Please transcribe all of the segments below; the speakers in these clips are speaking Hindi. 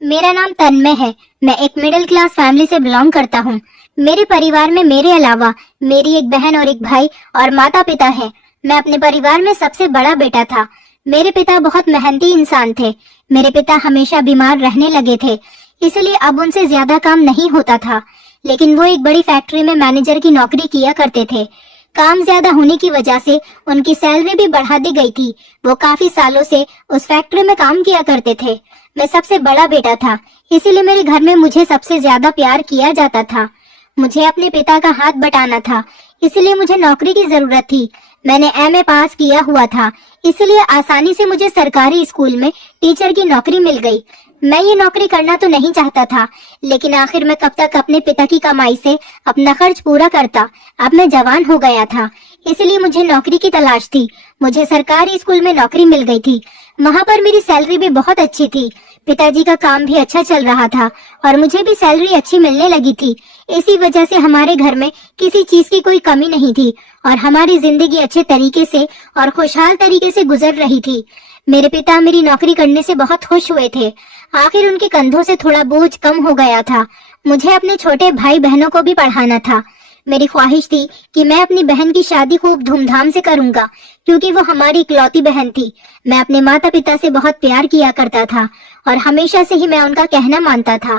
मेरा नाम तन्मय है। मैं एक मिडिल क्लास फैमिली से बिलोंग करता हूँ। मेरे परिवार में मेरे अलावा मेरी एक बहन और एक भाई और माता पिता है। मैं अपने परिवार में सबसे बड़ा बेटा था। मेरे पिता बहुत मेहनती इंसान थे। मेरे पिता हमेशा बीमार रहने लगे थे, इसलिए अब उनसे ज्यादा काम नहीं होता था। लेकिन वो एक बड़ी फैक्ट्री में मैनेजर की नौकरी किया करते थे। काम ज्यादा होने की वजह से उनकी सैलरी भी बढ़ा दी गई थी। वो काफी सालों से उस फैक्ट्री में काम किया करते थे। मैं सबसे बड़ा बेटा था, इसीलिए मेरे घर में मुझे सबसे ज्यादा प्यार किया जाता था। मुझे अपने पिता का हाथ बटाना था, इसलिए मुझे नौकरी की जरूरत थी। मैंने एमए पास किया हुआ था, इसलिए आसानी से मुझे सरकारी स्कूल में टीचर की नौकरी मिल गई। मैं ये नौकरी करना तो नहीं चाहता था, लेकिन आखिर मैं कब तक अपने पिता की कमाई से अपना खर्च पूरा करता। अब मैं जवान हो गया था, इसलिए मुझे नौकरी की तलाश थी। मुझे सरकारी स्कूल में नौकरी मिल गई थी। वहाँ पर मेरी सैलरी भी बहुत अच्छी थी। पिताजी का काम भी अच्छा चल रहा था और मुझे भी सैलरी अच्छी मिलने लगी थी। इसी वजह से हमारे घर में किसी चीज की कोई कमी नहीं थी और हमारी जिंदगी अच्छे तरीके से और खुशहाल तरीके से गुजर रही थी। मेरे पिता मेरी नौकरी करने से बहुत खुश हुए थे। आखिर उनके कंधों से थोड़ा बोझ कम हो गया था। मुझे अपने छोटे भाई बहनों को भी पढ़ाना था। मेरी ख्वाहिश थी कि मैं अपनी बहन की शादी खूब धूमधाम से करूंगा, क्योंकि वो हमारी इकलौती बहन थी। मैं अपने माता पिता से बहुत प्यार किया करता था और हमेशा से ही मैं उनका कहना मानता था।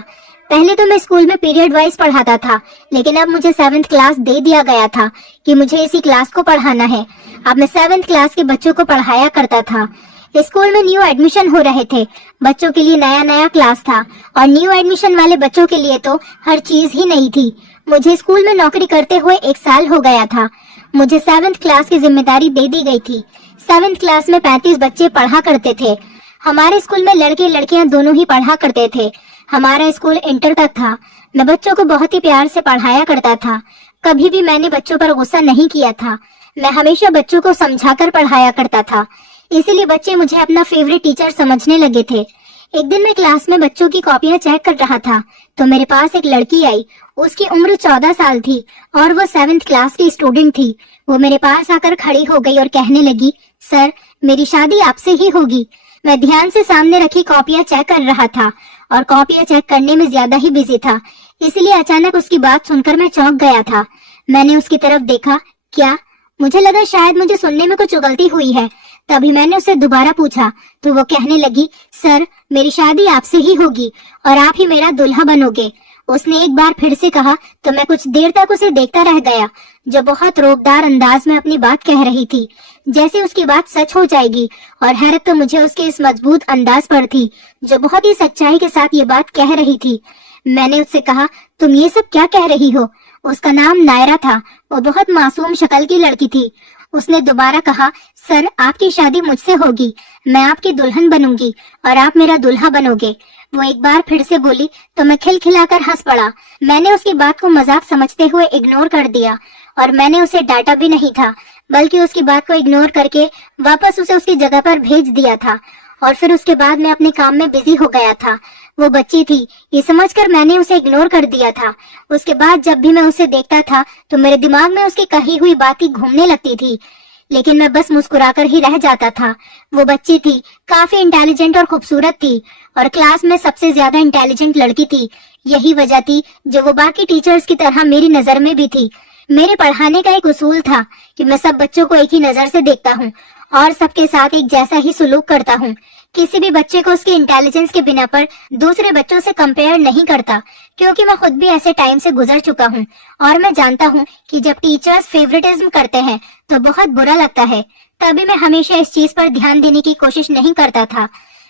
पहले तो मैं स्कूल में पीरियड वाइज पढ़ाता था, लेकिन अब मुझे 7th क्लास दे दिया गया था कि मुझे इसी क्लास को पढ़ाना है। अब मैं 7th क्लास के बच्चों को पढ़ाया करता था। स्कूल में न्यू एडमिशन हो रहे थे, बच्चों के लिए नया नया क्लास था और न्यू एडमिशन वाले बच्चों के लिए तो हर चीज ही नई थी। मुझे स्कूल में नौकरी करते हुए 1 साल हो गया था। मुझे 7th क्लास की जिम्मेदारी दे दी गई थी। 7th क्लास में 35 बच्चे पढ़ा करते थे। हमारे स्कूल में लड़के लड़कियां दोनों ही पढ़ा करते थे। हमारा स्कूल इंटर तक था। मैं बच्चों को बहुत ही प्यार से पढ़ाया करता था। कभी भी मैंने बच्चों पर गुस्सा नहीं किया था। मैं हमेशा बच्चों को समझाकर पढ़ाया करता था, इसीलिए बच्चे मुझे अपना फेवरेट टीचर समझने लगे थे। एक दिन मैं क्लास में बच्चों की कॉपियां चेक कर रहा था तो मेरे पास एक लड़की आई। उसकी उम्र 14 साल थी और वो 7th क्लास की स्टूडेंट थी। वो मेरे पास आकर खड़ी हो गई और कहने लगी, सर, मेरी शादी आपसे ही होगी। मैं ध्यान से सामने रखी कॉपियां चेक कर रहा था और कॉपियां चेक करने में ज्यादा ही बिजी था, इसलिए अचानक उसकी बात सुनकर मैं चौंक गया था। मैंने उसकी तरफ देखा। क्या? मुझे लगा शायद मुझे सुनने में कुछ गलती हुई है। तभी मैंने उससे दोबारा पूछा तो वो कहने लगी, सर, मेरी शादी आपसे ही होगी और आप ही मेरा दूल्हा बनोगे। उसने एक बार फिर से कहा तो मैं कुछ देर तक उसे देखता रह गया, जो बहुत रोबदार अंदाज में अपनी बात कह रही थी, जैसे उसकी बात सच हो जाएगी। और हैरत तो मुझे उसके इस मजबूत अंदाज पर थी, जो बहुत ही सच्चाई के साथ ये बात कह रही थी। मैंने उससे कहा, तुम ये सब क्या कह रही हो? उसका नाम नायरा था। वो बहुत मासूम शक्ल की लड़की थी। उसने दोबारा कहा, सर, आपकी शादी मुझसे होगी। मैं आपकी दुल्हन बनूंगी और आप मेरा दूल्हा बनोगे। वो एक बार फिर से बोली तो मैं खिलखिलाकर हंस पड़ा। मैंने उसकी बात को मजाक समझते हुए इग्नोर कर दिया और मैंने उसे डांटा भी नहीं था, बल्कि उसकी बात को इग्नोर करके वापस उसे उसकी जगह पर भेज दिया था। और फिर उसके बाद मैं अपने काम में बिजी हो गया था। वो बच्ची थी, ये समझकर मैंने उसे इग्नोर कर दिया था। उसके बाद जब भी मैं उसे देखता था तो मेरे दिमाग में उसकी कही हुई बातें घूमने लगती थी, लेकिन मैं बस मुस्कुराकर ही रह जाता था। वो बच्ची थी, काफी इंटेलिजेंट और खूबसूरत थी और क्लास में सबसे ज्यादा इंटेलिजेंट लड़की थी। यही वजह थी जो वो बाकी टीचर्स की तरह मेरी नजर में भी थी। मेरे पढ़ाने का एक उसूल था कि मैं सब बच्चों को एक ही नजर से देखता हूँ और सबके साथ एक जैसा ही सुलूक करता हूँ। किसी भी बच्चे को उसके इंटेलिजेंस के बिना पर दूसरे बच्चों से कंपेयर नहीं करता, क्योंकि मैं खुद भी ऐसे टाइम से गुजर चुका हूँ और मैं जानता हूँ कि जब टीचर्स फेवरेटिज्म करते हैं तो बहुत बुरा लगता है। तभी मैं हमेशा इस चीज पर ध्यान देने की कोशिश नहीं करता था।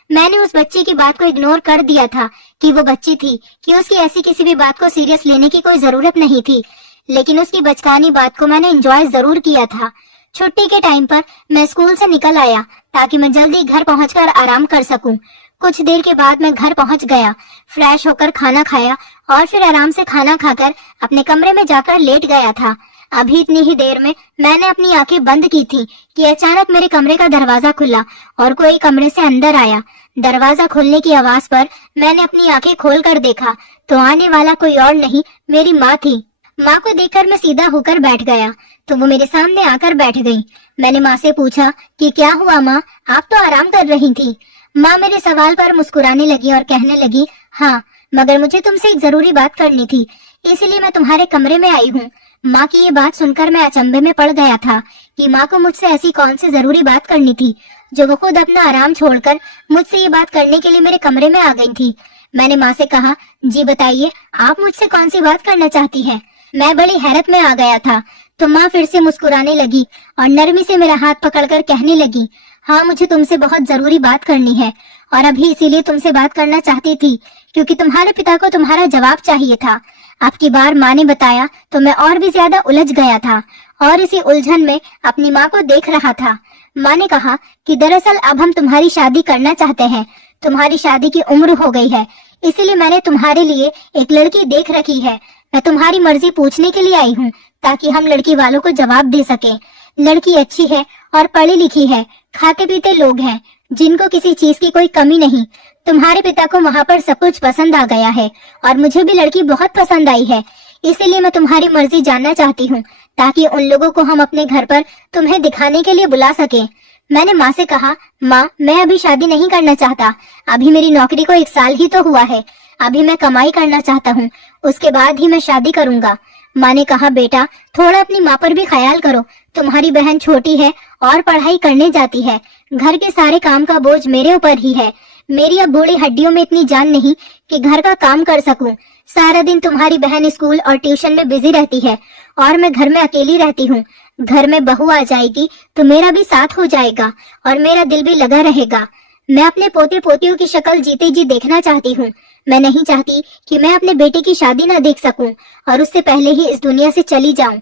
मैंने उस बच्ची की बात को इग्नोर कर दिया था कि वो बच्ची थी, कि उसकी ऐसी किसी भी बात को सीरियस लेने की कोई जरूरत नहीं थी, लेकिन उसकी बचकानी बात को मैंने एंजॉय जरूर किया था। छुट्टी के टाइम पर मैं स्कूल से निकल आया ताकि मैं जल्दी घर पहुंचकर आराम कर सकूं। कुछ देर के बाद मैं घर पहुंच गया, फ्रेश होकर खाना खाया और फिर आराम से खाना खाकर अपने कमरे में जाकर लेट गया था। अभी इतनी ही देर में मैंने अपनी आंखें बंद की थी कि अचानक मेरे कमरे का दरवाजा खुला और कोई कमरे से अंदर आया। दरवाजा खुलने की आवाज पर मैंने अपनी आंखें खोलकर देखा तो आने वाला कोई और नहीं, मेरी माँ थी। माँ को देखकर मैं सीधा होकर बैठ गया तो वो मेरे सामने आकर बैठ गई। मैंने माँ से पूछा कि क्या हुआ माँ, आप तो आराम कर रही थी। माँ मेरे सवाल पर मुस्कुराने लगी और कहने लगी, हाँ, मगर मुझे तुमसे एक जरूरी बात करनी थी, इसलिए मैं तुम्हारे कमरे में आई हूँ। माँ की ये बात सुनकर मैं अचंभे में पड़ गया था कि माँ को मुझसे ऐसी कौन सी जरूरी बात करनी थी जो वो खुद अपना आराम छोड़कर मुझसे ये बात करने के लिए मेरे कमरे में आ गई थी। मैंने माँ से कहा, जी बताइए, आप मुझसे कौन सी बात करना चाहती हैं? मैं बड़ी हैरत में आ गया था। तो माँ फिर से मुस्कुराने लगी और नरमी से मेरा हाथ पकड़कर कहने लगी, हाँ, मुझे तुमसे बहुत जरूरी बात करनी है और अभी इसीलिए तुमसे बात करना चाहती थी क्योंकि तुम्हारे पिता को तुम्हारा जवाब चाहिए था। अब की बार माँ ने बताया तो मैं और भी ज्यादा उलझ गया था और इसी उलझन में अपनी माँ को देख रहा था। माँ ने कहा कि दरअसल अब हम तुम्हारी शादी करना चाहते हैं। तुम्हारी शादी की उम्र हो गई है, इसीलिए मैंने तुम्हारे लिए एक लड़की देख रखी है। मैं तुम्हारी मर्जी पूछने के लिए आई हूँ ताकि हम लड़की वालों को जवाब दे सकें। लड़की अच्छी है और पढ़ी लिखी है, खाते पीते लोग हैं जिनको किसी चीज की कोई कमी नहीं। तुम्हारे पिता को वहाँ पर सब कुछ पसंद आ गया है और मुझे भी लड़की बहुत पसंद आई है, इसीलिए मैं तुम्हारी मर्जी जानना चाहती हूँ ताकि उन लोगों को हम अपने घर पर तुम्हें दिखाने के लिए बुला सकें। मैंने माँ से कहा, माँ, मैं अभी शादी नहीं करना चाहता। अभी मेरी नौकरी को 1 साल ही तो हुआ है। अभी मैं कमाई करना चाहता हूँ, उसके बाद ही मैं शादी करूँगा। माँ ने कहा, बेटा, थोड़ा अपनी माँ पर भी ख्याल करो। तुम्हारी बहन छोटी है और पढ़ाई करने जाती है। घर के सारे काम का बोझ मेरे ऊपर ही है। मेरी अब बूढ़ी हड्डियों में इतनी जान नहीं कि घर का काम कर सकूं। सारा दिन तुम्हारी बहन स्कूल और ट्यूशन में बिजी रहती है और मैं घर में अकेली रहती हूँ। घर में बहू आ जाएगी तो मेरा भी साथ हो जाएगा और मेरा दिल भी लगा रहेगा। मैं अपने पोते पोतियों की शक्ल जीते जी देखना चाहती हूँ। मैं नहीं चाहती कि मैं अपने बेटे की शादी न देख सकूं और उससे पहले ही इस दुनिया से चली जाऊं।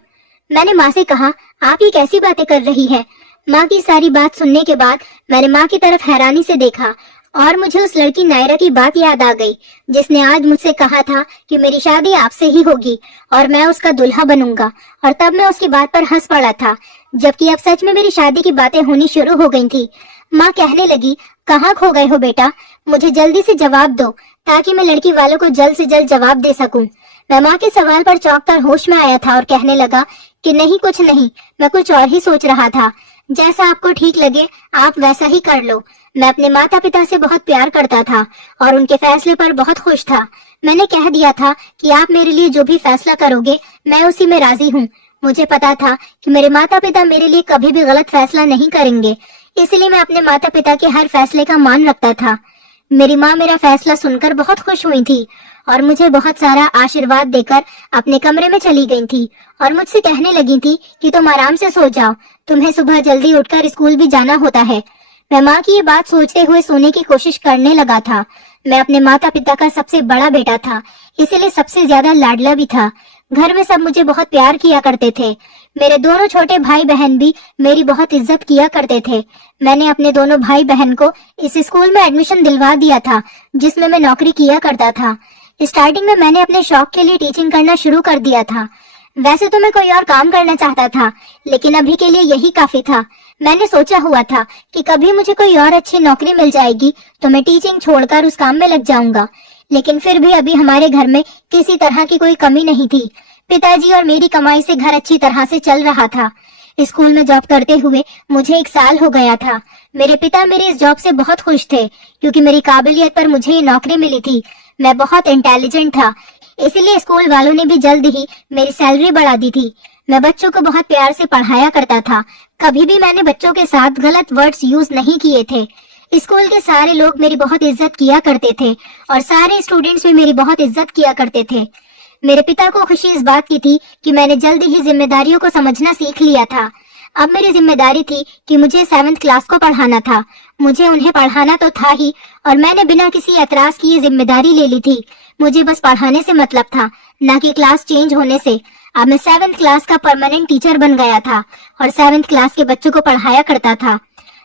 मैंने माँ से कहा, आप ये कैसी बातें कर रही है? माँ की सारी बात सुनने के बाद मैंने माँ की तरफ हैरानी से देखा और मुझे उस लड़की नायरा की बात याद आ गई जिसने आज मुझसे कहा था कि मेरी शादी आपसे ही होगी और मैं उसका दुल्हा बनूंगा, और तब मैं उसकी बात पर हंस पड़ा था, जबकि अब सच में मेरी शादी की बातें होनी शुरू हो गई थी। माँ कहने लगी, कहाँ खो गए हो बेटा? मुझे जल्दी से जवाब दो ताकि मैं लड़की वालों को जल्द से जल्द जवाब दे सकूं। मैं माँ के सवाल पर चौंककर होश में आया था और कहने लगा कि नहीं, कुछ नहीं, मैं कुछ और ही सोच रहा था। जैसा आपको ठीक लगे आप वैसा ही कर लो। मैं अपने माता पिता से बहुत प्यार करता था और उनके फैसले पर बहुत खुश था। मैंने कह दिया था कि आप मेरे लिए जो भी फैसला करोगे मैं उसी में राजी हूँ। मुझे पता था कि मेरे माता पिता मेरे लिए कभी भी गलत फैसला नहीं करेंगे, इसलिए मैं अपने माता पिता के हर फैसले का मान रखता था। मेरी माँ मेरा फैसला सुनकर बहुत खुश हुई थी और मुझे बहुत सारा आशीर्वाद देकर अपने कमरे में चली गई थी और मुझसे कहने लगी थी कि तुम आराम से सो जाओ, तुम्हें सुबह जल्दी उठकर स्कूल भी जाना होता है। मैं माँ की ये बात सोचते हुए सोने की कोशिश करने लगा था। मैं अपने माता पिता का सबसे बड़ा बेटा था, इसीलिए सबसे ज्यादा लाडला भी था। घर में सब मुझे बहुत प्यार किया करते थे। मेरे दोनों छोटे भाई बहन भी मेरी बहुत इज्जत किया करते थे। मैंने अपने दोनों भाई बहन को इस स्कूल में एडमिशन दिलवा दिया था जिसमें मैं नौकरी किया करता था। स्टार्टिंग में मैंने अपने शौक के लिए टीचिंग करना शुरू कर दिया था। वैसे तो मैं कोई और काम करना चाहता था, लेकिन अभी के लिए यही काफी था। मैंने सोचा हुआ था कि कभी मुझे कोई और अच्छी नौकरी मिल जाएगी तो मैं टीचिंग छोड़कर उस काम में लग जाऊंगा, लेकिन फिर भी अभी हमारे घर में किसी तरह की कोई कमी नहीं थी। पिताजी और मेरी कमाई से घर अच्छी तरह से चल रहा था। स्कूल में जॉब करते हुए मुझे 1 साल हो गया था। मेरे पिता मेरे इस जॉब से बहुत खुश थे क्योंकि मेरी काबिलियत पर मुझे ये नौकरी मिली थी। मैं बहुत इंटेलिजेंट था, इसीलिए स्कूल वालों ने भी जल्द ही मेरी सैलरी बढ़ा दी थी। मैं बच्चों को बहुत प्यार से पढ़ाया करता था। कभी भी मैंने बच्चों के साथ गलत वर्ड्स यूज नहीं किए थे। स्कूल के सारे लोग मेरी बहुत इज्जत किया करते थे और सारे स्टूडेंट्स भी मेरी बहुत इज्जत किया करते थे। मेरे पिता को खुशी इस बात की थी कि मैंने जल्दी ही जिम्मेदारियों को समझना सीख लिया था। अब मेरी जिम्मेदारी थी कि मुझे 7th क्लास को पढ़ाना था। मुझे उन्हें पढ़ाना तो था ही और मैंने बिना किसी एतराज की ये जिम्मेदारी ले ली थी। मुझे बस पढ़ाने से मतलब था, न कि क्लास चेंज होने से। अब मैं 7th क्लास का परमानेंट टीचर बन गया था और 7th क्लास के बच्चों को पढ़ाया करता था।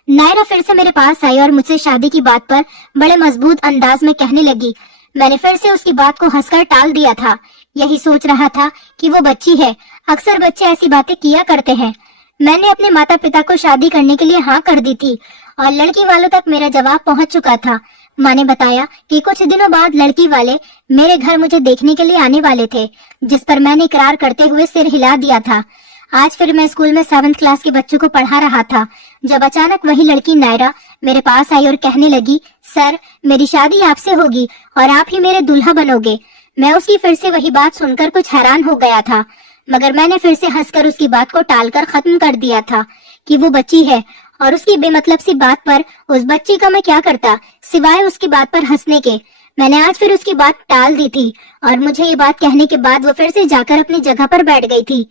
नायरा फिर से मेरे पास आई और मुझसे शादी की बात पर बड़े मजबूत अंदाज में कहने लगी। मैंने फिर से उसकी बात को हंसकर टाल दिया था। यही सोच रहा था कि वो बच्ची है, अक्सर बच्चे ऐसी बातें किया करते हैं। मैंने अपने माता पिता को शादी करने के लिए हाँ कर दी थी और लड़की वालों तक मेरा जवाब पहुंच चुका था। माँ ने बताया कि कुछ दिनों बाद लड़की वाले मेरे घर मुझे देखने के लिए आने वाले थे, जिस पर मैंने इकरार करते हुए सिर हिला दिया था। आज फिर मैं स्कूल में 7th क्लास के बच्चों को पढ़ा रहा था, जब अचानक वही लड़की नायरा मेरे पास आई और कहने लगी, सर मेरी शादी आपसे होगी और आप ही मेरे दूल्हा बनोगे। मैं उसकी फिर से वही बात सुनकर कुछ हैरान हो गया था, मगर मैंने फिर से हंसकर उसकी बात को टालकर खत्म कर दिया था कि वो बच्ची है और उसकी बेमतलब सी बात पर उस बच्ची का मैं क्या करता सिवाय उसकी बात पर हंसने के। मैंने आज फिर उसकी बात टाल दी थी और मुझे ये बात कहने के बाद वो फिर से जाकर अपनी जगह पर बैठ गई थी।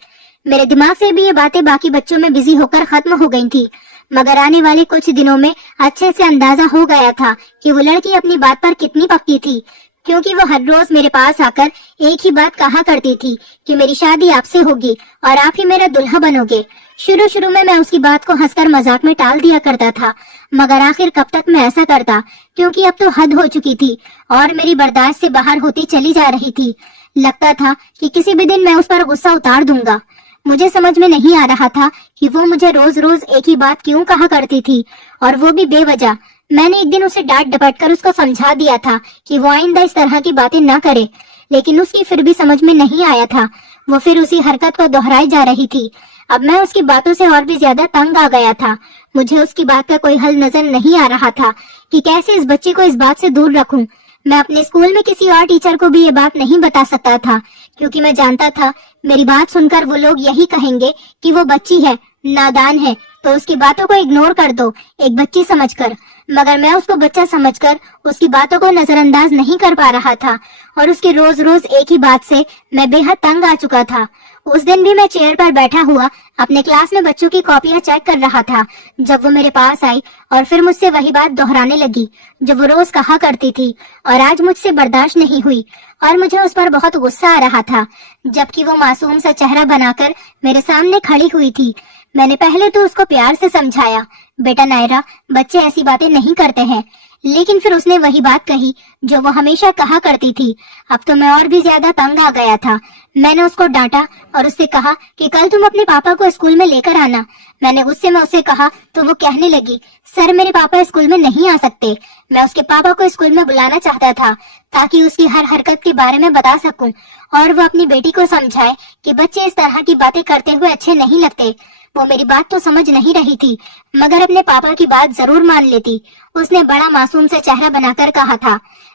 मेरे दिमाग से भी ये बातें बाकी बच्चों में बिजी होकर खत्म हो गई थी, मगर आने वाले कुछ दिनों में अच्छे से अंदाजा हो गया था कि वो लड़की अपनी बात पर कितनी पक्की थी, क्योंकि वो हर रोज मेरे पास आकर एक ही बात कहा करती थी कि मेरी शादी आपसे होगी और आप ही मेरा दुल्हा बनोगे। शुरू शुरू में मैं उसकी बात को हंसकर मजाक में टाल दिया करता था, मगर आखिर कब तक मैं ऐसा करता, क्योंकि अब तो हद हो चुकी थी और मेरी बर्दाश्त से बाहर होती चली जा रही थी। लगता था कि किसी भी दिन मैं उस पर गुस्सा उतार दूंगा। मुझे समझ में नहीं आ रहा था कि वो मुझे रोज रोज एक ही बात क्यों कहा करती थी, और वो भी बेवजह। मैंने एक दिन उसे डांट डपट कर उसको समझा दिया था कि वो आइंदा इस तरह की बातें ना करे, लेकिन उसकी फिर भी समझ में नहीं आया था। वो फिर उसी हरकत को दोहराई जा रही थी। अब मैं उसकी बातों से और भी ज्यादा तंग आ गया था। मुझे उसकी बात का कोई हल नजर नहीं आ रहा था कि कैसे इस बच्ची को इस बात से दूर रखूं। मैं अपने स्कूल में किसी और टीचर को भी ये बात नहीं बता सकता था, क्योंकि मैं जानता था मेरी बात सुनकर वो लोग यही कहेंगे कि वो बच्ची है, नादान है, तो उसकी बातों को इग्नोर कर दो एक बच्ची समझकर। मगर मैं उसको बच्चा समझकर उसकी बातों को नजरअंदाज नहीं कर पा रहा था, और उसकी रोज रोज एक ही बात से मैं बेहद तंग आ चुका था। उस दिन भी मैं चेयर पर बैठा हुआ अपने क्लास में बच्चों की कॉपियां चेक कर रहा था, जब वो मेरे पास आई और फिर मुझसे वही बात दोहराने लगी जो वो रोज कहा करती थी, और आज मुझसे बर्दाश्त नहीं हुई और मुझे उस पर बहुत गुस्सा आ रहा था, जबकि वो मासूम सा चेहरा बनाकर मेरे सामने खड़ी हुई थी। मैंने पहले तो उसको प्यार से समझाया, बेटा नायरा, बच्चे ऐसी बातें नहीं करते हैं, लेकिन फिर उसने वही बात कही जो वो हमेशा कहा करती थी। अब तो मैं और भी ज्यादा तंग आ गया था। मैंने उसको डांटा और उससे कहा कि कल तुम अपने पापा को स्कूल में लेकर आना। मैंने गुस्से में उसे कहा तो वो कहने लगी, सर मेरे पापा स्कूल में नहीं आ सकते। मैं उसके पापा को स्कूल में बुलाना चाहता था ताकि उसकी हर हरकत के बारे में बता सकूं और वो अपनी बेटी को समझाए कि बच्चे इस तरह की बातें करते हुए अच्छे नहीं लगते। वो मेरी बात तो समझ नहीं रही थी, मगर अपने पापा की बात जरूर मान लेती। उसने बड़ा मासूम से चेहरा बनाकर कहा था।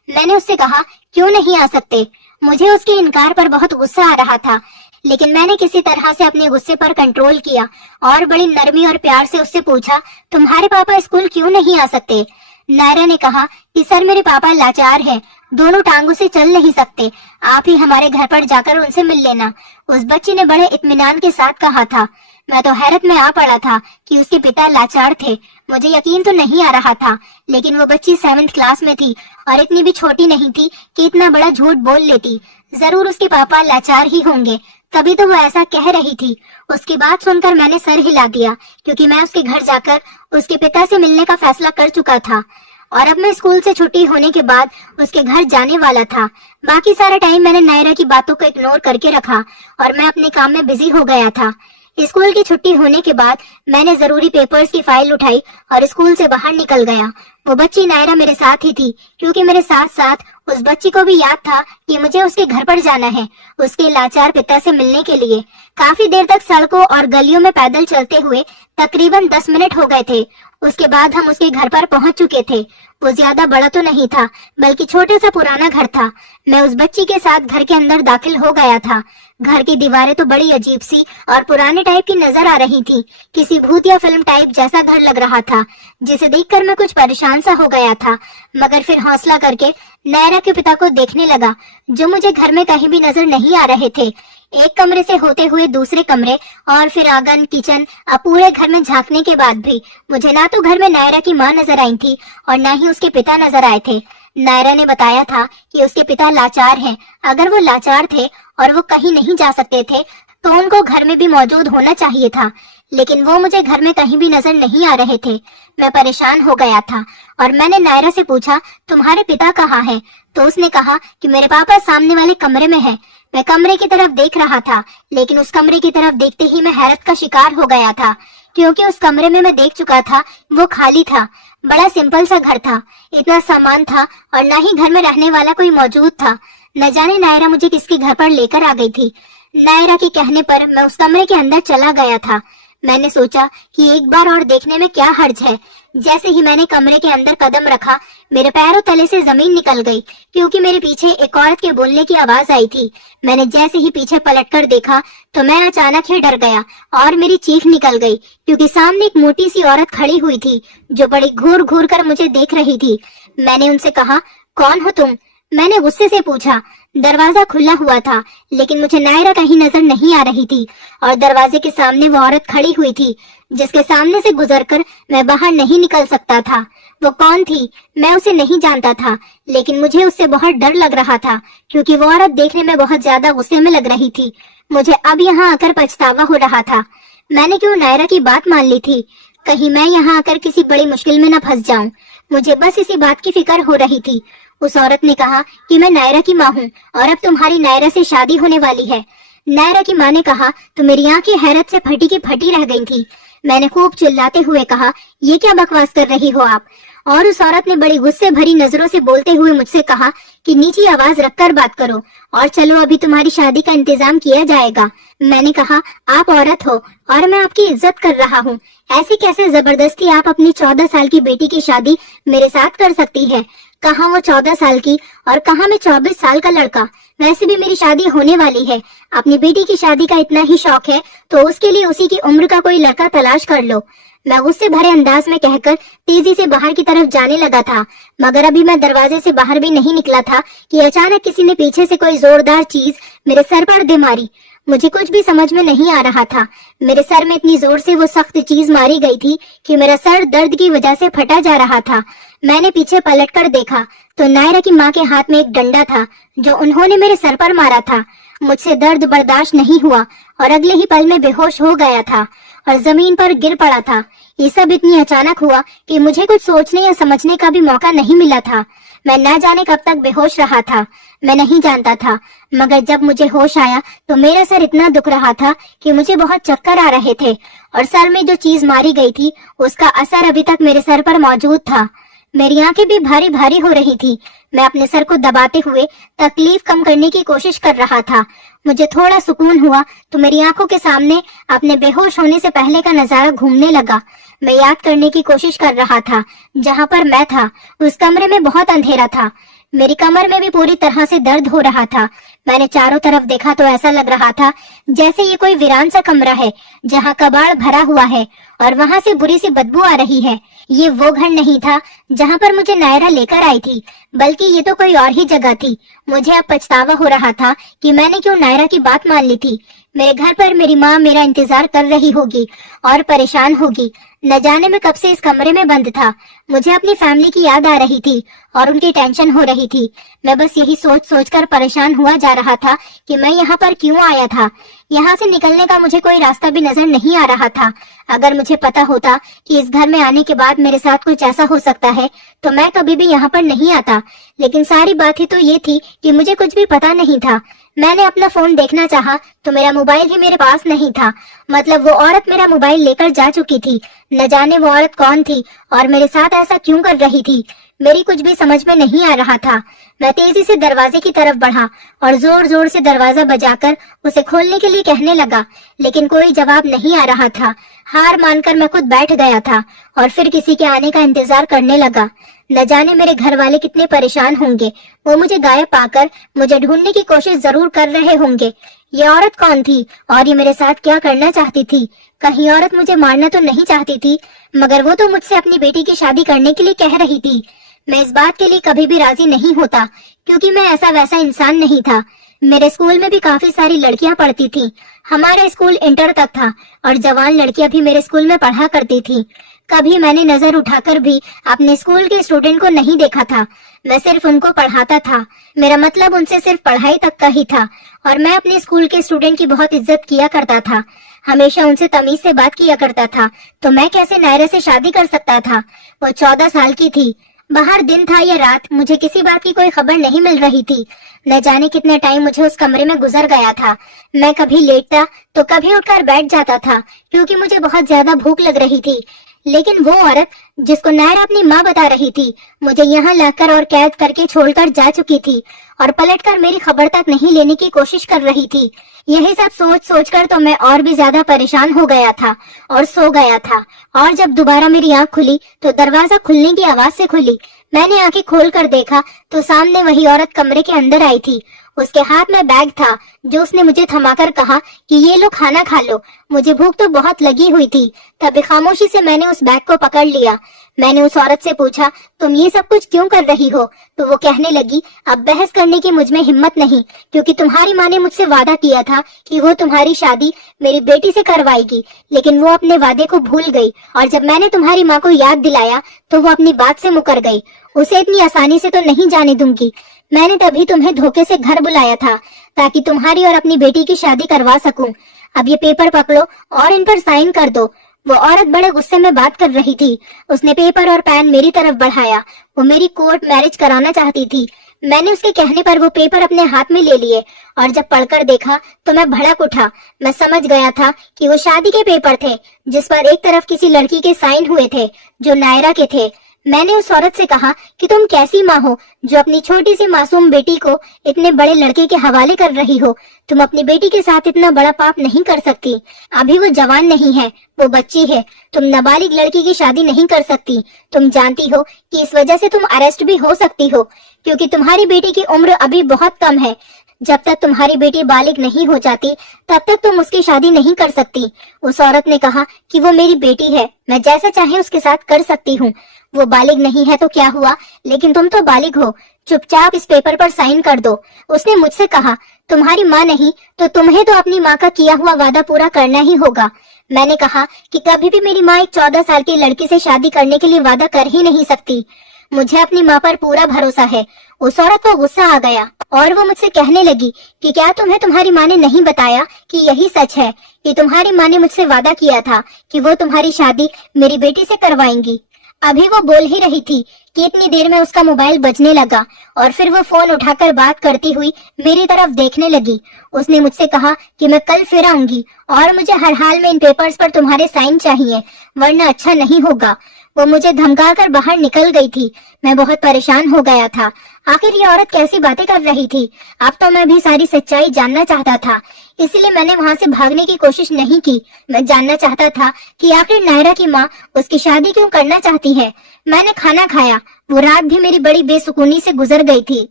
मैंने उससे कहा, क्यों नहीं आ सकते? मुझे उसके इनकार पर बहुत गुस्सा आ रहा था, लेकिन मैंने किसी तरह से अपने गुस्से पर कंट्रोल किया और बड़ी नरमी और प्यार से उससे पूछा, तुम्हारे पापा स्कूल क्यों नहीं आ सकते? नायरा ने कहा कि सर मेरे पापा लाचार हैं, दोनों टांगों से चल नहीं सकते, आप ही हमारे घर पर जाकर उनसे मिल लेना। उस बच्ची ने बड़े इत्मीनान के साथ कहा था। मैं तो हैरत में आ पड़ा था कि उसके पिता लाचार थे। मुझे यकीन तो नहीं आ रहा था, लेकिन वो बच्ची 7th क्लास में थी और इतनी भी छोटी नहीं थी कि इतना बड़ा झूठ बोल लेती। जरूर उसके पापा लाचार ही होंगे, तभी तो वो ऐसा कह रही थी। उसकी बात सुनकर मैंने सर हिला दिया, क्योंकि मैं उसके घर जाकर उसके पिता से मिलने का फैसला कर चुका था और अब मैं स्कूल से छुट्टी होने के बाद उसके घर जाने वाला था। बाकी सारा टाइम मैंने नायरा की बातों को इग्नोर करके रखा और मैं अपने काम में बिजी हो गया था। स्कूल की छुट्टी होने के बाद मैंने जरूरी पेपर्स की फाइल उठाई और स्कूल से बाहर निकल गया। वो बच्ची नायरा मेरे साथ ही थी, क्योंकि मेरे साथ साथ उस बच्ची को भी याद था कि मुझे उसके घर पर जाना है, उसके लाचार पिता से मिलने के लिए। काफी देर तक सड़कों और गलियों में पैदल चलते हुए तकरीबन 10 मिनट हो गए थे। उसके बाद हम उसके घर पर पहुंच चुके थे। वो ज्यादा बड़ा तो नहीं था, बल्कि छोटा सा पुराना घर था। मैं उस बच्ची के साथ घर के अंदर दाखिल हो गया था। घर की दीवारें तो बड़ी अजीब सी और पुराने टाइप की नजर आ रही थी। किसी भूत या फिल्म टाइप जैसा घर लग रहा था, जिसे देखकर मैं कुछ परेशान सा हो गया था, मगर फिर हौसला करके नायरा के पिता को देखने लगा, जो मुझे घर में कहीं भी नजर नहीं आ रहे थे। एक कमरे से होते हुए दूसरे कमरे और फिर आंगन, किचन, अब पूरे घर में झांकने के बाद भी मुझे ना तो घर में नायरा की माँ नजर आई थी और ना ही उसके पिता नजर आए थे। नायरा ने बताया था कि उसके पिता लाचार हैं। अगर वो लाचार थे और वो कहीं नहीं जा सकते थे तो उनको घर में भी मौजूद होना चाहिए था, लेकिन वो मुझे घर में कहीं भी नजर नहीं आ रहे थे। मैं परेशान हो गया था और मैंने नायरा से पूछा, तुम्हारे पिता कहाँ हैं? तो उसने कहा कि मेरे पापा सामने वाले कमरे में हैं। मैं कमरे की तरफ देख रहा था, लेकिन उस कमरे की तरफ देखते ही मैं हैरत का शिकार हो गया था, क्योंकि उस कमरे में मैं देख चुका था वो खाली था। बड़ा सिंपल सा घर था, इतना सामान था और ना ही घर में रहने वाला कोई मौजूद था। न जाने नायरा मुझे किसके घर पर लेकर आ गई थी। नायरा के कहने पर मैं उस कमरे के अंदर चला गया था। मैंने सोचा कि एक बार और देखने में क्या हर्ज है। जैसे ही मैंने कमरे के अंदर कदम रखा, मेरे पैरों तले से जमीन निकल गई, क्योंकि मेरे पीछे एक औरत के बोलने की आवाज आई थी। मैंने जैसे ही पीछे पलटकर देखा तो मैं अचानक ही डर गया और मेरी चीख निकल गई, क्योंकि सामने एक मोटी सी औरत खड़ी हुई थी जो बड़ी घूर घूर कर मुझे देख रही थी। मैंने उनसे कहा, कौन हो तुम? मैंने गुस्से से पूछा। दरवाजा खुला हुआ था, लेकिन मुझे नायरा कहीं नजर नहीं आ रही थी और दरवाजे के सामने वो औरत खड़ी हुई थी जिसके सामने से गुजरकर मैं बाहर नहीं निकल सकता था। वो कौन थी? मैं उसे नहीं जानता था, लेकिन मुझे उससे बहुत डर लग रहा था, क्योंकि वो औरत देखने में बहुत ज्यादा गुस्से में लग रही थी। मुझे अब यहाँ आकर पछतावा हो रहा था। मैंने क्यों नायरा की बात मान ली थी? कहीं मैं यहाँ आकर किसी बड़ी मुश्किल में न फंस जाऊं। मुझे बस इसी बात की फिक्र हो रही थी। उस औरत ने कहा कि मैं नायरा की माँ हूँ और अब तुम्हारी नायरा से शादी होने वाली है। नायरा की माँ ने कहा तो मेरी आंखें हैरत से फटी की फटी रह गई थी। मैंने खूब चिल्लाते हुए कहा, ये क्या बकवास कर रही हो आप? और उस औरत ने बड़ी गुस्से भरी नजरों से बोलते हुए मुझसे कहा कि नीची आवाज रखकर बात करो और चलो, अभी तुम्हारी शादी का इंतजाम किया जाएगा। मैंने कहा, आप औरत हो और मैं आपकी इज्जत कर रहा हूँ, ऐसे कैसे जबरदस्ती आप अपनी 14 साल की बेटी की शादी मेरे साथ कर सकती है? कहाँ वो 14 साल की और कहाँ मैं 24 साल का लड़का? वैसे भी मेरी शादी होने वाली है। अपनी बेटी की शादी का इतना ही शौक है तो उसके लिए उसी की उम्र का कोई लड़का तलाश कर लो। मैं गुस्से भरे अंदाज में कहकर तेजी से बाहर की तरफ जाने लगा था, मगर अभी मैं दरवाजे से बाहर भी नहीं निकला था कि अचानक किसी ने पीछे से कोई जोरदार चीज मेरे सर पर दे मारी। मुझे कुछ भी समझ में नहीं आ रहा था। मेरे सर में इतनी जोर से वो सख्त चीज मारी गई थी कि मेरा सर दर्द की वजह से फटा जा रहा था। मैंने पीछे पलटकर देखा तो नायरा की माँ के हाथ में एक डंडा था जो उन्होंने मेरे सर पर मारा था। मुझसे दर्द बर्दाश्त नहीं हुआ और अगले ही पल में बेहोश हो गया था और जमीन पर गिर पड़ा था। ये सब इतनी अचानक हुआ कि मुझे कुछ सोचने या समझने का भी मौका नहीं मिला था। मैं न जाने कब तक बेहोश रहा था, मैं नहीं जानता था, मगर जब मुझे होश आया तो मेरा सर इतना दुख रहा था कि मुझे बहुत चक्कर आ रहे थे और सर में जो चीज मारी गई थी उसका असर अभी तक मेरे सर पर मौजूद था। मेरी आंखें भी भारी भारी हो रही थी। मैं अपने सर को दबाते हुए तकलीफ कम करने की कोशिश कर रहा था। मुझे थोड़ा सुकून हुआ तो मेरी आंखों के सामने अपने बेहोश होने से पहले का नजारा घूमने लगा। मैं याद करने की कोशिश कर रहा था जहां पर मैं था उस कमरे में बहुत अंधेरा था। मेरी कमर में भी पूरी तरह से दर्द हो रहा था। मैंने चारों तरफ देखा तो ऐसा लग रहा था जैसे ये कोई वीरान सा कमरा है जहां कबाड़ भरा हुआ है और वहां से बुरी सी बदबू आ रही है। ये वो घर नहीं था जहां पर मुझे नायरा लेकर आई थी, बल्कि ये तो कोई और ही जगह थी। मुझे अब पछतावा हो रहा था कि मैंने क्यों नायरा की बात मान ली थी। मेरे घर पर मेरी माँ मेरा इंतजार कर रही होगी और परेशान होगी। न जाने मैं कब से इस कमरे में बंद था। मुझे अपनी फैमिली की याद आ रही थी और उनकी टेंशन हो रही थी। मैं बस यही सोच सोच कर परेशान हुआ जा रहा था कि मैं यहाँ पर क्यों आया था। यहाँ से निकलने का मुझे कोई रास्ता भी नजर नहीं आ रहा था। अगर मुझे पता होता कि इस घर में आने के बाद मेरे साथ कुछ ऐसा हो सकता है तो मैं कभी भी यहाँ पर नहीं आता। लेकिन सारी बात ही तो ये थी कि मुझे कुछ भी पता नहीं था। मैंने अपना फोन देखना चाहा तो मेरा मोबाइल ही मेरे पास नहीं था। मतलब वो औरत मेरा मोबाइल लेकर जा चुकी थी। न जाने वो औरत कौन थी और मेरे साथ ऐसा क्यों कर रही थी। मेरी कुछ भी समझ में नहीं आ रहा था। मैं तेजी से दरवाजे की तरफ बढ़ा और जोर जोर से दरवाजा बजाकर उसे खोलने के लिए कहने लगा, लेकिन कोई जवाब नहीं आ रहा था। हार मानकर मैं खुद बैठ गया था और फिर किसी के आने का इंतजार करने लगा। न जाने मेरे घर वाले कितने परेशान होंगे। वो मुझे गायब पाकर मुझे ढूंढने की कोशिश जरूर कर रहे होंगे। ये औरत कौन थी और ये मेरे साथ क्या करना चाहती थी? कहीं औरत मुझे मारना तो नहीं चाहती थी, मगर वो तो मुझसे अपनी बेटी की शादी करने के लिए कह रही थी। मैं इस बात के लिए कभी भी राजी नहीं होता, क्योंकि मैं ऐसा वैसा इंसान नहीं था। मेरे स्कूल में भी काफी सारी लड़कियां पढ़ती थी। हमारा स्कूल इंटर तक था और जवान लड़कियां भी मेरे स्कूल में पढ़ा करती थी। कभी मैंने नजर उठाकर भी अपने स्कूल के स्टूडेंट को नहीं देखा था। मैं सिर्फ उनको पढ़ाता था। मेरा मतलब उनसे सिर्फ पढ़ाई तक का ही था और मैं अपने स्कूल के स्टूडेंट की बहुत इज्जत किया करता था। हमेशा उनसे तमीज से बात किया करता था। तो मैं कैसे नायरा से शादी कर सकता था? वो 14 साल की थी। बाहर दिन था या रात, मुझे किसी बात की कोई खबर नहीं मिल रही थी। न जाने कितना टाइम मुझे उस कमरे में गुजर गया था। मैं कभी लेटता तो कभी उठकर बैठ जाता था, क्योंकि मुझे बहुत ज्यादा भूख लग रही थी। लेकिन वो औरत जिसको नायरा अपनी माँ बता रही थी, मुझे यहाँ लाकर और कैद करके छोड़कर जा चुकी थी और पलटकर मेरी खबर तक नहीं लेने की कोशिश कर रही थी। यही सब सोच सोच कर तो मैं और भी ज्यादा परेशान हो गया था और सो गया था। और जब दोबारा मेरी आंख खुली तो दरवाजा खुलने की आवाज से खुली। मैंने आंखें खोल कर देखा तो सामने वही औरत कमरे के अंदर आई थी। उसके हाथ में बैग था जो उसने मुझे थमाकर कहा कि ये लो, खाना खा लो। मुझे भूख तो बहुत लगी हुई थी, तभी खामोशी से मैंने उस बैग को पकड़ लिया। मैंने उस औरत से पूछा, तुम ये सब कुछ क्यों कर रही हो? तो वो कहने लगी, अब बहस करने की मुझ में हिम्मत नहीं, क्योंकि तुम्हारी माँ ने मुझसे वादा किया था कि वो तुम्हारी शादी मेरी बेटी से करवाएगी, लेकिन वो अपने वादे को भूल गई और जब मैंने तुम्हारी माँ को याद दिलाया तो वो अपनी बात से मुकर गई। उसे इतनी आसानी से तो नहीं जाने दूंगी। मैंने तभी तुम्हें धोखे से घर बुलाया था ताकि तुम्हारी और अपनी बेटी की शादी करवा सकूं। अब ये पेपर पकड़ो और इन पर साइन कर दो। वो औरत बड़े गुस्से में बात कर रही थी। उसने पेपर और पेन मेरी तरफ बढ़ाया। वो मेरी कोर्ट मैरिज कराना चाहती थी। मैंने उसके कहने पर वो पेपर अपने हाथ में ले लिए और जब पढ़कर देखा तो मैं भड़क उठा। मैं समझ गया था कि वो शादी के पेपर थे जिस पर एक तरफ किसी लड़की के साइन हुए थे जो नायरा के थे। मैंने उस औरत से कहा कि तुम कैसी माँ हो जो अपनी छोटी सी मासूम बेटी को इतने बड़े लड़के के हवाले कर रही हो। तुम अपनी बेटी के साथ इतना बड़ा पाप नहीं कर सकती। अभी वो जवान नहीं है, वो बच्ची है। तुम नाबालिग लड़की की शादी नहीं कर सकती। तुम जानती हो कि इस वजह से तुम अरेस्ट भी हो सकती हो, क्योंकि तुम्हारी बेटी की उम्र अभी बहुत कम है। जब तक तुम्हारी बेटी बालिग नहीं हो जाती तब तक तुम उसकी शादी नहीं कर सकती। उस औरत ने कहा कि वो मेरी बेटी है, मैं जैसा चाहे उसके साथ कर सकती हूँ। वो बालिग नहीं है तो क्या हुआ, लेकिन तुम तो बालिग हो। चुपचाप इस पेपर पर साइन कर दो। उसने मुझसे कहा, तुम्हारी माँ नहीं तो तुम्हें तो अपनी माँ का किया हुआ वादा पूरा करना ही होगा। मैंने कहा कि कभी भी मेरी माँ एक 14 साल की लड़की से शादी करने के लिए वादा कर ही नहीं सकती। मुझे अपनी माँ पर पूरा भरोसा है। उस औरत को गुस्सा आ गया और वो मुझसे कहने लगी कि क्या तुम्हें तुम्हारी माँ ने नहीं बताया कि यही सच है कि तुम्हारी माँ ने मुझसे वादा किया था कि वो तुम्हारी शादी मेरी बेटी से करवाएंगी। अभी वो बोल ही रही थी कि इतनी देर में उसका मोबाइल बजने लगा और फिर वो फोन उठाकर बात करती हुई मेरी तरफ देखने लगी। उसने मुझसे कहा कि मैं कल फिर आऊंगी और मुझे हर हाल में इन पेपर्स पर तुम्हारे साइन चाहिए, वरना अच्छा नहीं होगा। वो मुझे धमकाकर बाहर निकल गई थी। मैं बहुत परेशान हो गया था। आखिर ये औरत कैसी बातें कर रही थी। अब तो मैं भी सारी सच्चाई जानना चाहता था, इसलिए मैंने वहां से भागने की कोशिश नहीं की। मैं जानना चाहता था कि आखिर नायरा की माँ उसकी शादी क्यों करना चाहती है। मैंने खाना खाया। वो रात भी मेरी बड़ी बेसुकूनी से गुजर गई थी।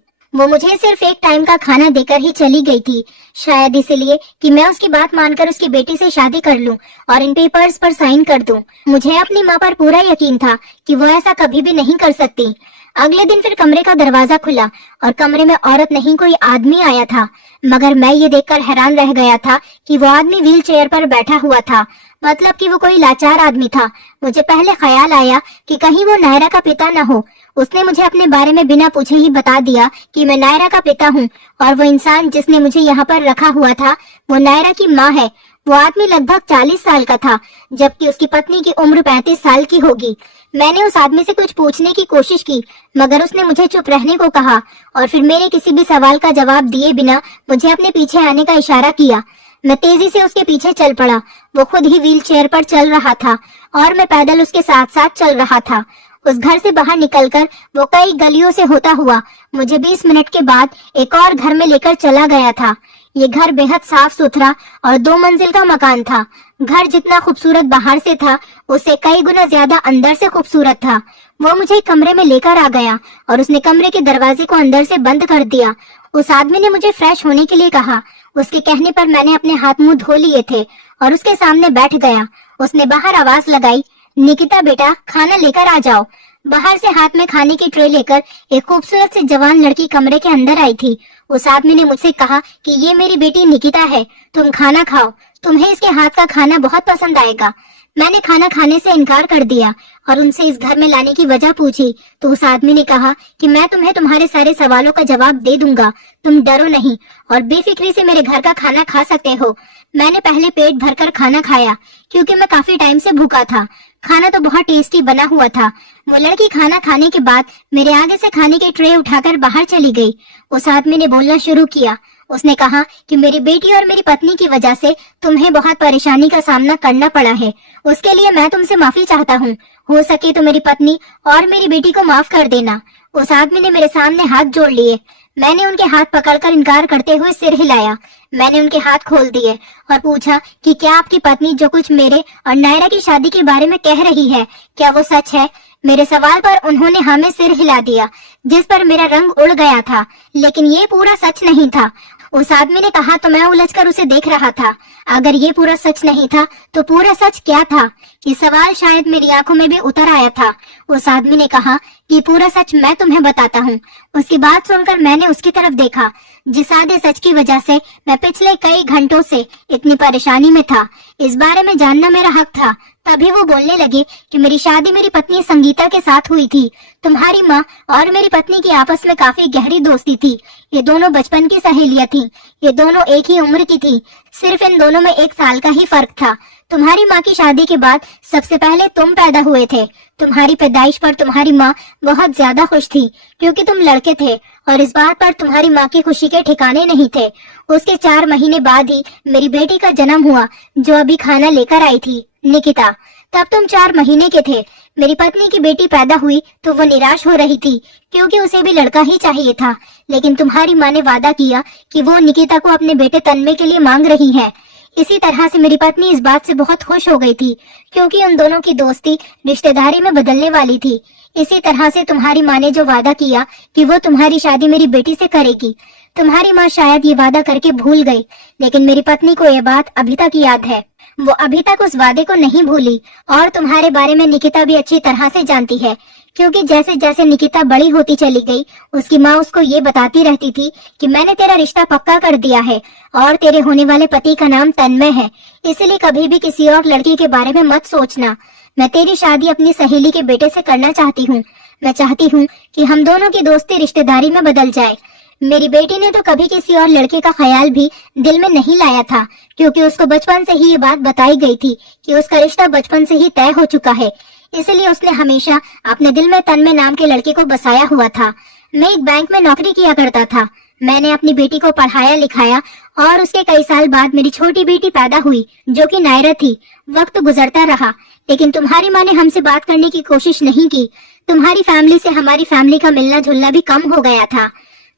वो मुझे सिर्फ एक टाइम का खाना देकर ही चली गई थी, शायद इसलिए कि मैं उसकी बात मानकर उसकी बेटी से शादी कर लूं और इन पेपर्स पर साइन कर दूं। मुझे अपनी माँ पर पूरा यकीन था कि वो ऐसा कभी भी नहीं कर सकती। अगले दिन फिर कमरे का दरवाजा खुला और कमरे में औरत नहीं कोई आदमी आया था, मगर मैं ये देखकर हैरान रह गया था कि वो आदमी व्हील चेयर पर बैठा हुआ था, मतलब कि वो कोई लाचार आदमी था। मुझे पहले ख्याल आया कि कहीं वो नायरा का पिता न हो। उसने मुझे अपने बारे में बिना पूछे ही बता दिया कि मैं नायरा का पिता हूँ और वो इंसान जिसने मुझे यहाँ पर रखा हुआ था वो नायरा की माँ है। वो आदमी लगभग 40 साल का था, जबकि उसकी पत्नी की उम्र 35 साल की होगी। मैंने उस आदमी से कुछ पूछने की कोशिश की, मगर उसने मुझे चुप रहने को कहा और फिर मेरे किसी भी सवाल का जवाब दिए बिना मुझे अपने पीछे आने का इशारा किया। मैं तेजी से उसके पीछे चल पड़ा। वो खुद ही व्हील चेयर पर चल रहा था और मैं पैदल उसके साथ साथ चल रहा था। उस घर से बाहर निकलकर वो कई गलियों से होता हुआ मुझे 20 मिनट के बाद एक और घर में लेकर चला गया था। ये घर बेहद साफ सुथरा और 2 मंजिल का मकान था। घर जितना खूबसूरत बाहर से था उससे कई गुना ज्यादा अंदर से खूबसूरत था। वो मुझे कमरे में लेकर आ गया और उसने कमरे के दरवाजे को अंदर से बंद कर दिया। उस आदमी ने मुझे फ्रेश होने के लिए कहा। उसके कहने पर मैंने अपने हाथ मुंह धो लिए थे और उसके सामने बैठ गया। उसने बाहर आवाज लगाई, निकिता बेटा खाना लेकर आ जाओ। बाहर से हाथ में खाने की ट्रे लेकर एक खूबसूरत से जवान लड़की कमरे के अंदर आई थी। उस आदमी ने मुझसे कहा कि ये मेरी बेटी निकिता है, तुम खाना खाओ, तुम्हें इसके हाथ का खाना बहुत पसंद आएगा। मैंने खाना खाने से इनकार कर दिया और उनसे इस घर में लाने की वजह पूछी तो उस आदमी ने कहा कि मैं तुम्हें तुम्हारे सारे सवालों का जवाब दे दूंगा, तुम डरो नहीं और बेफिक्री से मेरे घर का खाना खा सकते हो। मैंने पहले पेट भरकर खाना खाया क्योंकि मैं काफी टाइम से भूखा था। खाना तो बहुत टेस्टी बना हुआ था। वो लड़की खाना खाने के बाद मेरे आगे से खाने की ट्रे उठाकर बाहर चली गई। उस आदमी ने बोलना शुरू किया, उसने कहा कि मेरी बेटी और मेरी पत्नी की वजह से तुम्हें बहुत परेशानी का सामना करना पड़ा है। उसके लिए मैं तुमसे माफी चाहता हूँ। हो सके तो मेरी पत्नी और मेरी बेटी को माफ कर देना। उस आदमी ने मेरे सामने हाथ जोड़ लिए। मैंने उनके हाथ पकड़कर इनकार करते हुए सिर हिलाया। मैंने उनके हाथ खोल दिए और पूछा कि क्या आपकी पत्नी जो कुछ मेरे और नायरा की शादी के बारे में कह रही है, क्या वो सच है? मेरे सवाल पर उन्होंने हाँ में सिर हिला दिया, जिस पर मेरा रंग उड़ गया था। लेकिन ये पूरा सच नहीं था। उस आदमी ने कहा तो मैं उलझकर उसे देख रहा था। अगर ये पूरा सच नहीं था तो पूरा सच क्या था? ये सवाल शायद मेरी आंखों में भी उतर आया था। उस आदमी ने कहा कि पूरा सच मैं तुम्हें बताता हूँ। उसकी बात सुनकर मैंने उसकी तरफ देखा, जिस आधे सच की वजह से मैं पिछले कई घंटों से इतनी परेशानी में था। इस बारे में जानना मेरा हक था। तभी वो बोलने लगे कि मेरी शादी मेरी पत्नी संगीता के साथ हुई थी। तुम्हारी माँ और मेरी पत्नी की आपस में काफी गहरी दोस्ती थी। ये दोनों बचपन की सहेलियां थी। ये दोनों एक ही उम्र की थी। सिर्फ इन दोनों में 1 साल का ही फर्क था। तुम्हारी माँ की शादी के बाद सबसे पहले तुम पैदा हुए थे। तुम्हारी पैदाइश पर तुम्हारी माँ बहुत ज्यादा खुश थी क्योंकि तुम लड़के थे, और इस बात पर तुम्हारी माँ की खुशी के ठिकाने नहीं थे। उसके 4 महीने बाद ही मेरी बेटी का जन्म हुआ, जो अभी खाना लेकर आई थी, निकिता। तब तुम 4 महीने के थे। मेरी पत्नी की बेटी पैदा हुई तो वो निराश हो रही थी क्योंकि उसे भी लड़का ही चाहिए था। लेकिन तुम्हारी माँ ने वादा किया कि वो निकिता को अपने बेटे तन्मय के लिए मांग रही है। इसी तरह से मेरी पत्नी इस बात से बहुत खुश हो गई थी क्योंकि उन दोनों की दोस्ती रिश्तेदारी में बदलने वाली थी। इसी तरह से तुम्हारी माँ ने जो वादा किया कि वो तुम्हारी शादी मेरी बेटी से करेगी, तुम्हारी माँ शायद ये वादा करके भूल गई, लेकिन मेरी पत्नी को ये बात अभी तक याद है। वो अभी तक उस वादे को नहीं भूली। और तुम्हारे बारे में निकिता भी अच्छी तरह से जानती है क्योंकि जैसे जैसे निकिता बड़ी होती चली गई, उसकी माँ उसको ये बताती रहती थी कि मैंने तेरा रिश्ता पक्का कर दिया है और तेरे होने वाले पति का नाम तन्मय है, इसलिए कभी भी किसी और लड़की के बारे में मत सोचना। मैं तेरी शादी अपनी सहेली के बेटे से करना चाहती हूँ। मैं चाहती हूँ कि हम दोनों की दोस्ती रिश्तेदारी में बदल जाए। मेरी बेटी ने तो कभी किसी और लड़के का ख्याल भी दिल में नहीं लाया था क्योंकि उसको बचपन से ही ये बात बताई गई थी कि उसका रिश्ता बचपन से ही तय हो चुका है। इसलिए उसने हमेशा अपने दिल में तन्मय नाम के लड़के को बसाया हुआ था। मैं एक बैंक में नौकरी किया करता था। मैंने अपनी बेटी को पढ़ाया लिखाया और उसके कई साल बाद मेरी छोटी बेटी पैदा हुई जो कि नायरा थी। वक्त गुजरता रहा, लेकिन तुम्हारी माँ ने हमसे बात करने की कोशिश नहीं की। तुम्हारी फैमिली से हमारी फैमिली का मिलना जुलना भी कम हो गया था।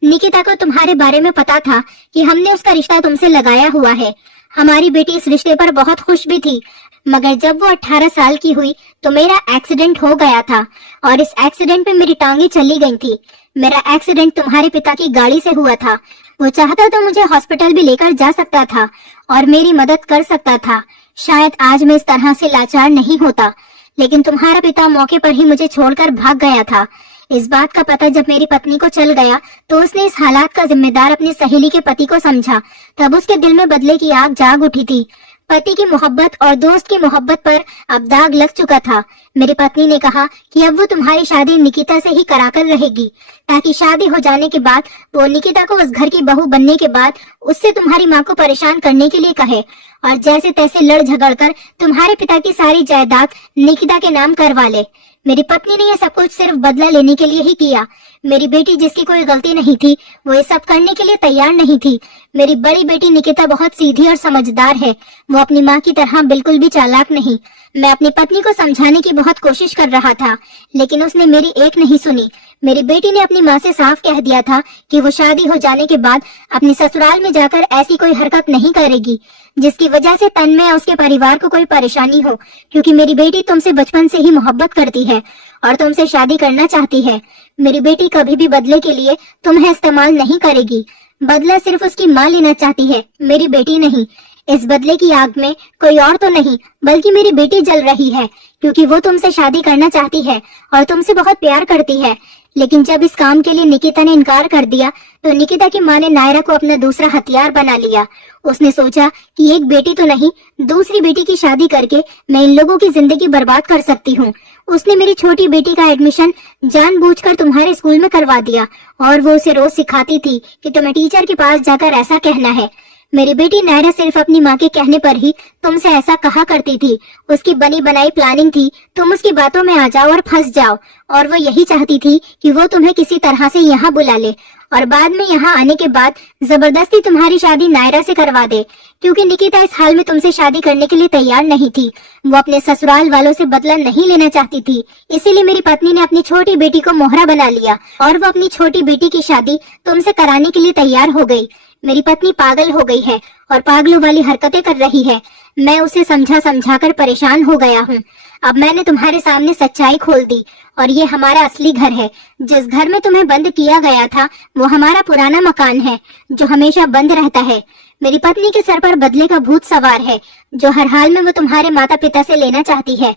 निकिता को तुम्हारे बारे में पता था कि हमने उसका रिश्ता तुमसे लगाया हुआ है। हमारी बेटी इस रिश्ते पर बहुत खुश भी थी, मगर जब वो 18 साल की हुई तो मेरा एक्सीडेंट हो गया था और इस एक्सीडेंट में मेरी टांगे चली गई थी। मेरा एक्सीडेंट तुम्हारे पिता की गाड़ी से हुआ था। वो चाहता तो मुझे हॉस्पिटल भी लेकर जा सकता था और मेरी मदद कर सकता था। शायद आज मैं इस तरह से लाचार नहीं होता, लेकिन तुम्हारा पिता मौके पर ही मुझे छोड़कर भाग गया था। इस बात का पता जब मेरी पत्नी को चल गया तो उसने इस हालात का जिम्मेदार अपनी सहेली के पति को समझा। तब उसके दिल में बदले की आग जाग उठी थी। पति की मोहब्बत और दोस्त की मोहब्बत पर अब दाग लग चुका था। मेरी पत्नी ने कहा कि अब वो तुम्हारी शादी निकिता से ही कराकर रहेगी, ताकि शादी हो जाने के बाद वो निकिता को उस घर की बहू बनने के बाद उससे तुम्हारी माँ को परेशान करने के लिए कहे और जैसे तैसे लड़ झगड़ कर तुम्हारे पिता की सारी जायदाद निकिता के नाम करवा ले। मेरी पत्नी ने यह सब कुछ सिर्फ बदला लेने के लिए ही किया। मेरी बेटी जिसकी कोई गलती नहीं थी वो ये सब करने के लिए तैयार नहीं थी। मेरी बड़ी बेटी निकिता बहुत सीधी और समझदार है। वो अपनी माँ की तरह बिल्कुल भी चालाक नहीं। मैं अपनी पत्नी को समझाने की बहुत कोशिश कर रहा था, लेकिन उसने मेरी एक नहीं सुनी। मेरी बेटी ने अपनी माँ से साफ कह दिया था कि वो शादी हो जाने के बाद अपनी ससुराल में जाकर ऐसी कोई हरकत नहीं करेगी जिसकी वजह से तन्मय और उसके परिवार को कोई परेशानी हो, क्योंकि मेरी बेटी तुमसे बचपन से ही मोहब्बत करती है और तुमसे शादी करना चाहती है। मेरी बेटी कभी भी बदले के लिए तुम्हें इस्तेमाल नहीं करेगी। बदला सिर्फ उसकी माँ लेना चाहती है, मेरी बेटी नहीं। इस बदले की आग में कोई और तो नहीं बल्कि मेरी बेटी जल रही है, क्योंकि वो तुमसे शादी करना चाहती है और तुमसे बहुत प्यार करती है। लेकिन जब इस काम के लिए निकिता ने इनकार कर दिया तो निकिता की माँ ने नायरा को अपना दूसरा हथियार बना लिया। उसने सोचा कि एक बेटी तो नहीं, दूसरी बेटी की शादी करके मैं इन लोगों की जिंदगी बर्बाद कर सकती हूँ। उसने मेरी छोटी बेटी का एडमिशन जानबूझकर तुम्हारे स्कूल में करवा दिया और वो उसे रोज सिखाती थी कि तुम्हें टीचर के पास जाकर ऐसा कहना है। मेरी बेटी नायरा सिर्फ अपनी माँ के कहने पर ही तुमसे ऐसा कहा करती थी। उसकी बनी बनाई प्लानिंग थी तुम उसकी बातों में आ जाओ और फंस जाओ, और वो यही चाहती थी कि वो तुम्हें किसी तरह से यहाँ बुला ले और बाद में यहाँ आने के बाद जबरदस्ती तुम्हारी शादी नायरा से करवा दे, क्योंकि निकिता इस हाल में तुमसे शादी करने के लिए तैयार नहीं थी। वो अपने ससुराल वालों से बदला नहीं लेना चाहती थी। इसीलिए मेरी पत्नी ने अपनी छोटी बेटी को मोहरा बना लिया और वो अपनी छोटी बेटी की शादी तुमसे कराने के लिए तैयार हो गई। मेरी पत्नी पागल हो गई है और पागलों वाली हरकतें कर रही है। मैं उसे समझा समझा कर परेशान हो गया हूँ। अब मैंने तुम्हारे सामने सच्चाई खोल दी और ये हमारा असली घर है। जिस घर में तुम्हें बंद किया गया था वो हमारा पुराना मकान है जो हमेशा बंद रहता है। मेरी पत्नी के सर पर बदले का भूत सवार है जो हर हाल में वो तुम्हारे माता पिता से लेना चाहती है।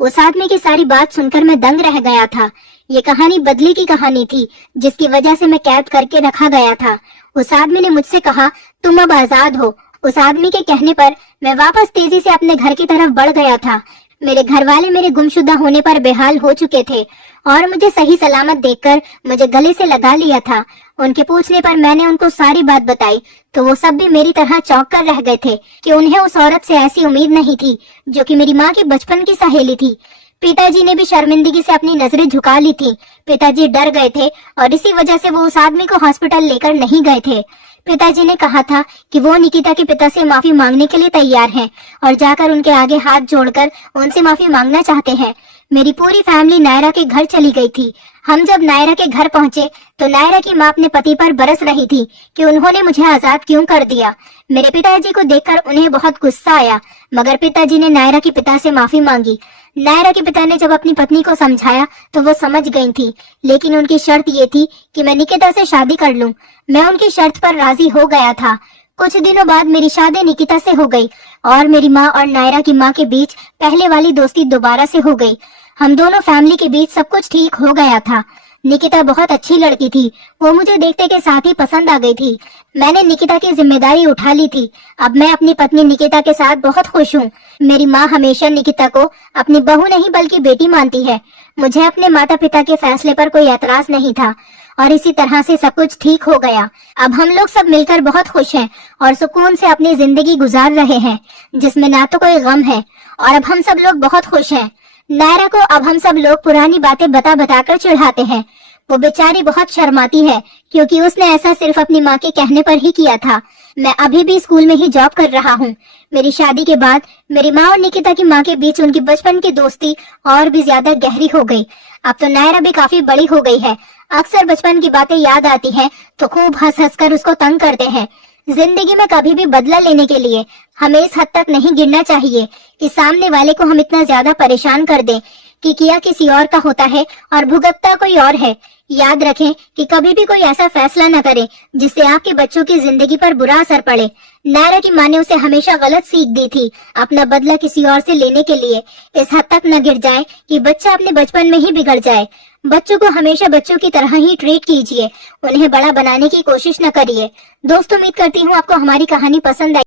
उस आदमी की सारी बात सुनकर मैं दंग रह गया था। ये कहानी बदले की कहानी थी जिसकी वजह से मैं कैद करके रखा गया था। उस आदमी ने मुझसे कहा तुम अब आजाद हो। उस आदमी के कहने पर मैं वापस तेजी से अपने घर की तरफ बढ़ गया था। मेरे घर वाले मेरे गुमशुदा होने पर बेहाल हो चुके थे और मुझे सही सलामत देखकर मुझे गले से लगा लिया था। उनके पूछने पर मैंने उनको सारी बात बताई तो वो सब भी मेरी तरह चौंक कर रह गए थे कि उन्हें उस औरत से ऐसी उम्मीद नहीं थी जो कि मेरी माँ की बचपन की सहेली थी। पिताजी ने भी शर्मिंदगी से अपनी नजरें झुका ली थी। पिताजी डर गए थे और इसी वजह से वो उस आदमी को हॉस्पिटल लेकर नहीं गए थे। पिताजी ने कहा था कि वो निकिता के पिता से माफी मांगने के लिए तैयार हैं और जाकर उनके आगे हाथ जोड़कर उनसे माफी मांगना चाहते हैं। मेरी पूरी फैमिली नायरा के घर चली गई थी। हम जब नायरा के घर पहुंचे तो नायरा की माँ अपने पति पर बरस रही थी कि उन्होंने मुझे आजाद क्यों कर दिया। मेरे पिताजी को देखकर उन्हें बहुत गुस्सा आया, मगर पिताजी ने नायरा के पिता से माफी मांगी। नायरा के पिता ने जब अपनी पत्नी को समझाया तो वो समझ गई थी, लेकिन उनकी शर्त ये थी कि मैं निकिता से शादी कर लूं। मैं उनकी शर्त पर राजी हो गया था। कुछ दिनों बाद मेरी शादी निकिता से हो गई और मेरी माँ और नायरा की माँ के बीच पहले वाली दोस्ती दोबारा से हो गई। हम दोनों फैमिली के बीच सब कुछ ठीक हो गया था। निकिता बहुत अच्छी लड़की थी। वो मुझे देखते के साथ ही पसंद आ गई थी। मैंने निकिता की जिम्मेदारी उठा ली थी। अब मैं अपनी पत्नी निकिता के साथ बहुत खुश हूँ। मेरी माँ हमेशा निकिता को अपनी बहू नहीं बल्कि बेटी मानती है। मुझे अपने माता पिता के फैसले पर कोई एतराज नहीं था और इसी तरह से सब कुछ ठीक हो गया। अब हम लोग सब मिलकर बहुत खुश हैं और सुकून से अपनी जिंदगी गुजार रहे हैं जिसमें ना तो कोई गम है और अब हम सब लोग बहुत खुश हैं। नायरा को अब हम सब लोग पुरानी बातें बता बताकर चिढ़ाते हैं। वो बेचारी बहुत शर्माती है क्योंकि उसने ऐसा सिर्फ अपनी माँ के कहने पर ही किया था। मैं अभी भी स्कूल में ही जॉब कर रहा हूँ। मेरी शादी के बाद मेरी माँ और निकिता की माँ के बीच उनकी बचपन की दोस्ती और भी ज्यादा गहरी हो गई। अब तो नायरा भी काफी बड़ी हो गई है। अक्सर बचपन की बातें याद आती हैं तो खूब हंस हंस कर उसको तंग करते हैं। जिंदगी में कभी भी बदला लेने के लिए हमें इस हद तक नहीं गिरना चाहिए कि सामने वाले को हम इतना ज्यादा परेशान कर दें कि किया किसी और का होता है और भुगतता कोई और है। याद रखें कि कभी भी कोई ऐसा फैसला न करें जिससे आपके बच्चों की जिंदगी पर बुरा असर पड़े। नायरा की माँ ने उसे हमेशा गलत सीख दी थी अपना बदला किसी और से लेने के लिए। इस हद तक न गिर जाए कि बच्चा अपने बचपन में ही बिगड़ जाए। बच्चों को हमेशा बच्चों की तरह ही ट्रीट कीजिए, उन्हें बड़ा बनाने की कोशिश न करिए। दोस्तों, उम्मीद करती हूँ आपको हमारी कहानी पसंद आई।